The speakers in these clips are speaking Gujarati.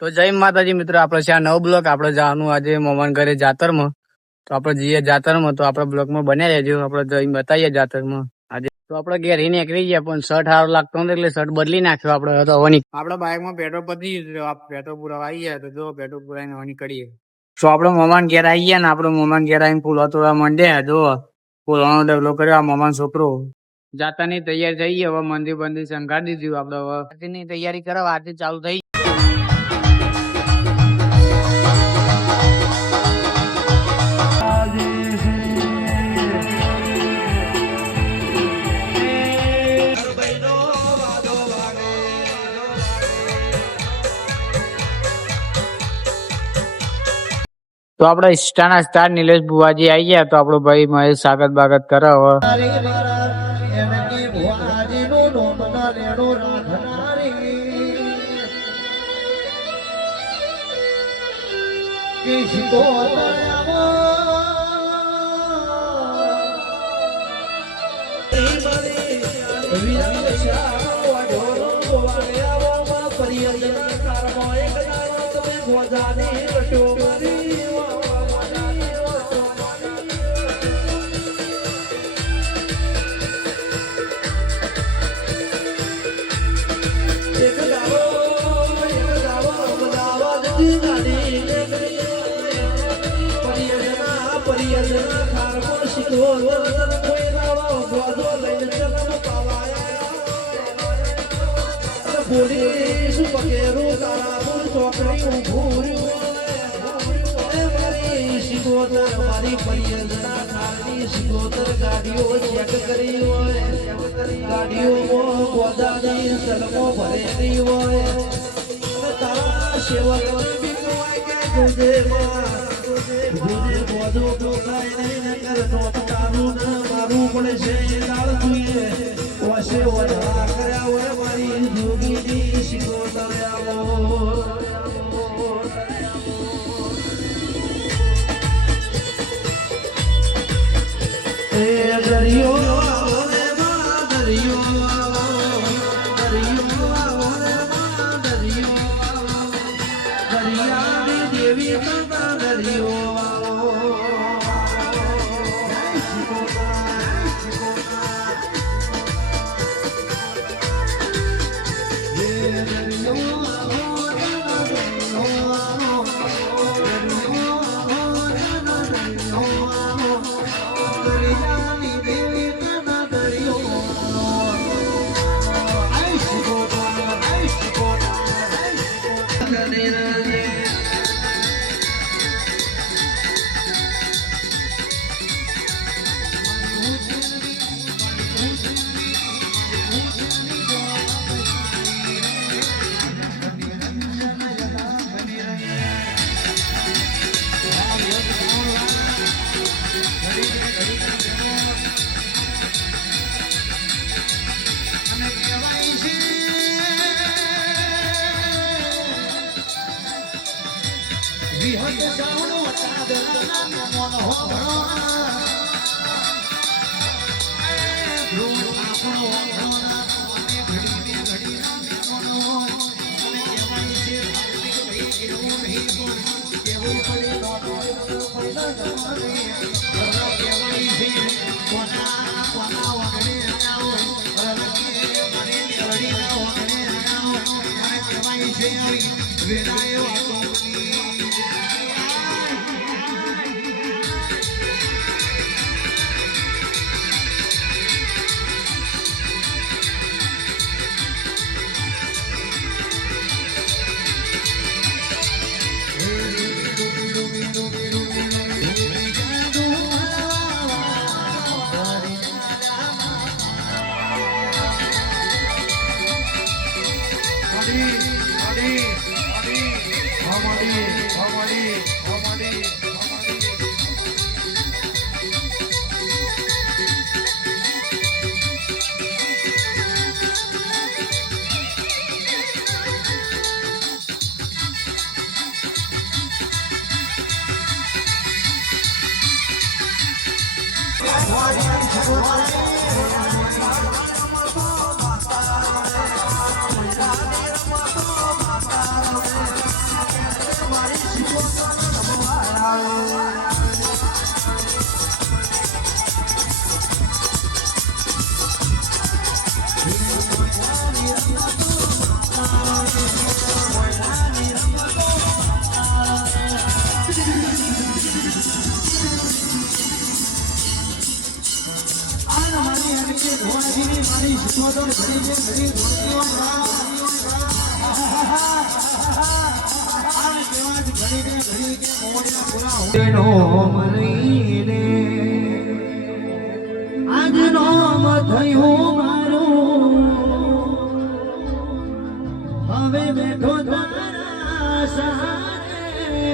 તો જય માતાજી મિત્રો, આપડે છે આ નવ બ્લોક. આપડે જવાનું આજે મોમાન ઘરે જાતરમાં. તો આપડે જઈએ જાતરમાં, તો આપડે બ્લોકમાં બન્યા રહેજો. આપડે જઈ બતાવીએ જાતરમાં આજે. તો આપડે ઘેર નીકળી ગયા, પણ શર્ટ સારો લાગતો નથી એટલે શર્ટ બદલી નાખ્યો આપડે. તો હવે આપડા બાઇકમાં પેટ્રોલ પતી પેટ્રોલ પુરાવા આવી ગયા. તો જો પેટ્રોલ પુરાઈને હવે નીકળીએ. તો આપડે મોમાન ઘેર આવી ગયા ને, આપડે મોમાન ઘેર આવીને ફૂલો તોડવા માંડ્યા. જો ફૂલોનો ડગલો કર્યો આ મોમાન છોકરો. જાતાની તૈયારી થઈ ગઈ. હવે મંદિર બંદિર શંકારી દીધું. આપડે હવે આરતીની તૈયારી કરવા, આરતી ચાલુ થઈ. તો આપડે સ્ટારના સ્ટાર નિલેશ બુવાજી આવી ગયા. તો આપડો ભાઈ મહેશ સ્વાગત બાગત કરે. હવે હવે બેઠો તારા સહારે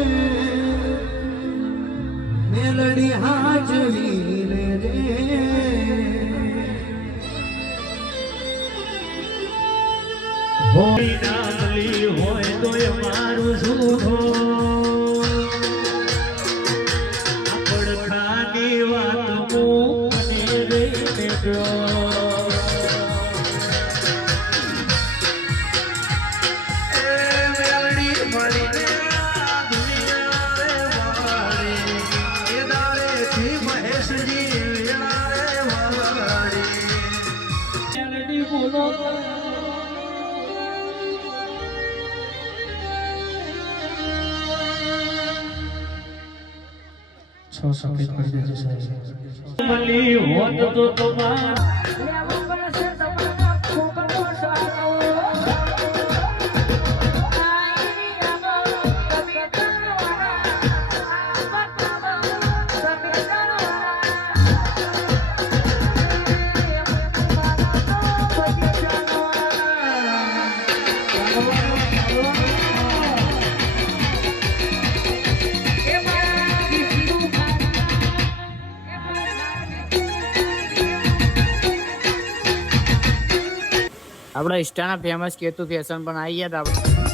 મેલડી હાજરી લેજે હોળી નામલી હોય તોય મારું સુખો પડખાની વાત હું મને રહીને ગયો સફેદ કરી દેજો સાહેબ મલી હોત તો તમાર આપણા ઇન્સ્ટાના ફેમસ કેતુ ફેશન પણ આવી ગયા હતા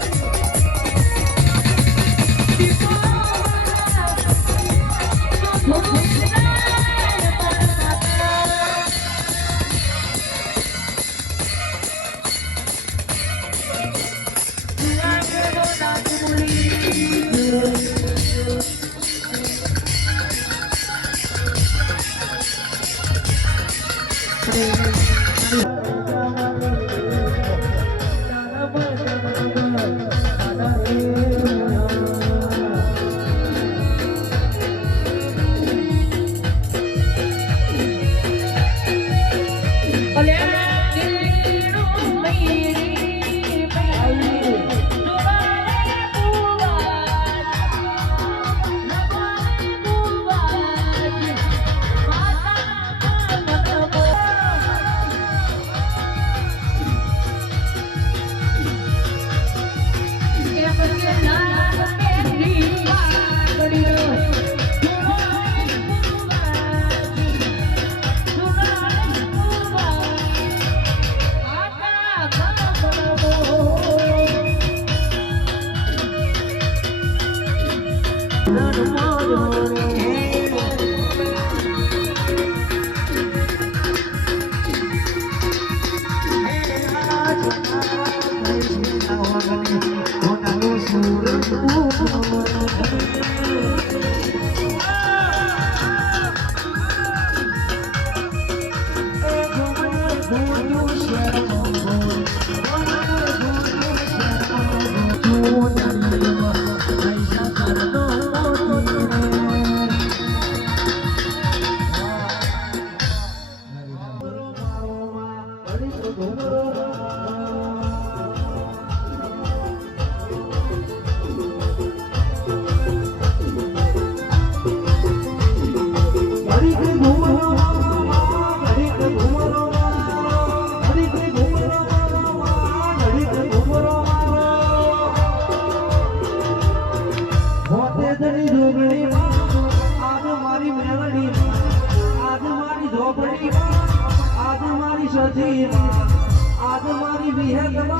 आज मारी विहत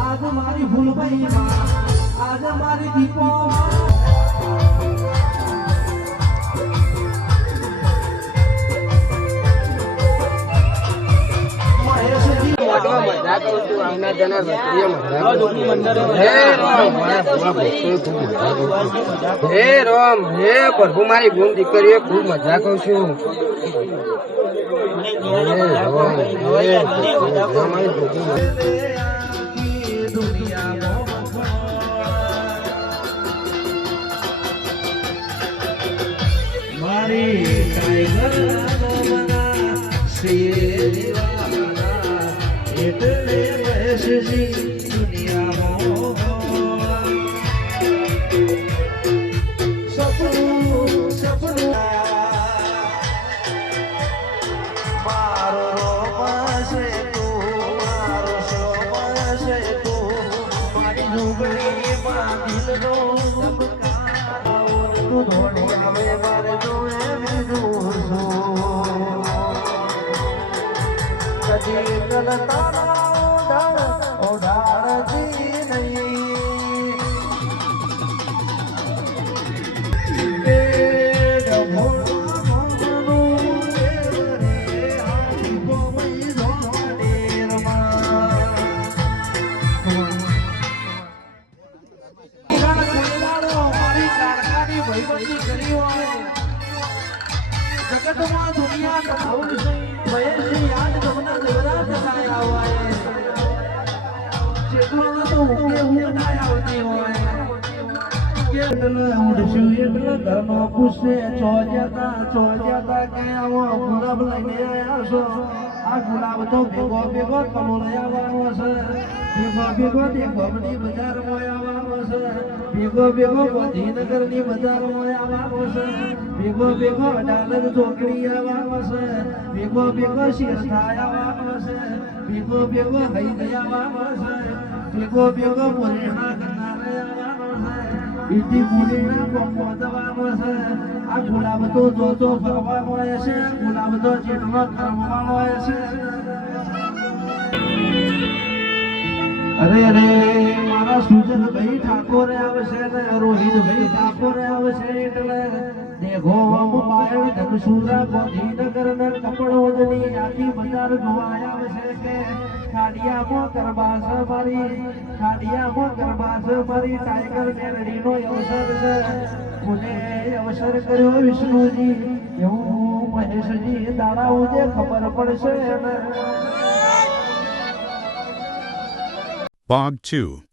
आज मारी भूलभई आज मारी दीपो હે રામ હે પ્રભુ મારી ગુણ દીકરીઓ ખૂબ મજા કરું છું મારી એટલે મહેશજી દુનિયામાં સપનું સપનું મારો રોમા છે તું મારો શોમા છે તું મારી ડુંગળીમાં દિલનો ધબકારો તું ધોળી આવે મારે જોએ બીજું શું કદી ગલતાના ઓઢાડતી નહીં એ ડભોળા મનનું દેવરે હાથી ગોમઈ ધોળેરમાં મારી કારખાની ભાઈબંધી કરી હોય જગતમાં દુનિયા કથાઉલ ભયથી યાદ તમને દેવરા કથાયા હોય જેટલો તો ઉકે ના આવતી હોય એટલે ઉડશું એટલે ઘરનો પૂછે ચો જતા કે આવો ગુલાબ લઈને આવ્યા છો આ ગુલાબ તો ભેગો ભેગો કમો લઈ આવવાનો છે ભેગો દેખોની બજારમાં આવવાનો છે ભેગો ગાંધીનગરની બજારમાં આવવાનો છે ભેગો અડાલજ ચોકડી આવવાનો છે ભેગો શેરથાય આવવાનો છે ભેગો હૈદે આવવાનો છે ભેગો મોરેણા ગંગારે આવવાનો છે ઇતિ મુલીના કોમો દવાનો છે આ ગુલાબ તો જોતો ફરવા મળે છે ગુલાબ તો જેટલો કરમવા મળે છે અરે મારા સુજનભાઈ ઠાકોર આવશે ને રોહિતભાઈ ઠાકોર આવશે એટલે દેખો પાયણ ધનસુરા ગાંધીનગર ને કપડોદની આખી બજાર જોવા આવશે કે ખાડિયામાં ગરબા છે મારી ટાઈગર મેલડીનો અવસર છે કોને અવસર કર્યો વિષ્ણુજી એવું મહેશજી દાડા ઉજે ખબર પડશે ને Bog 2.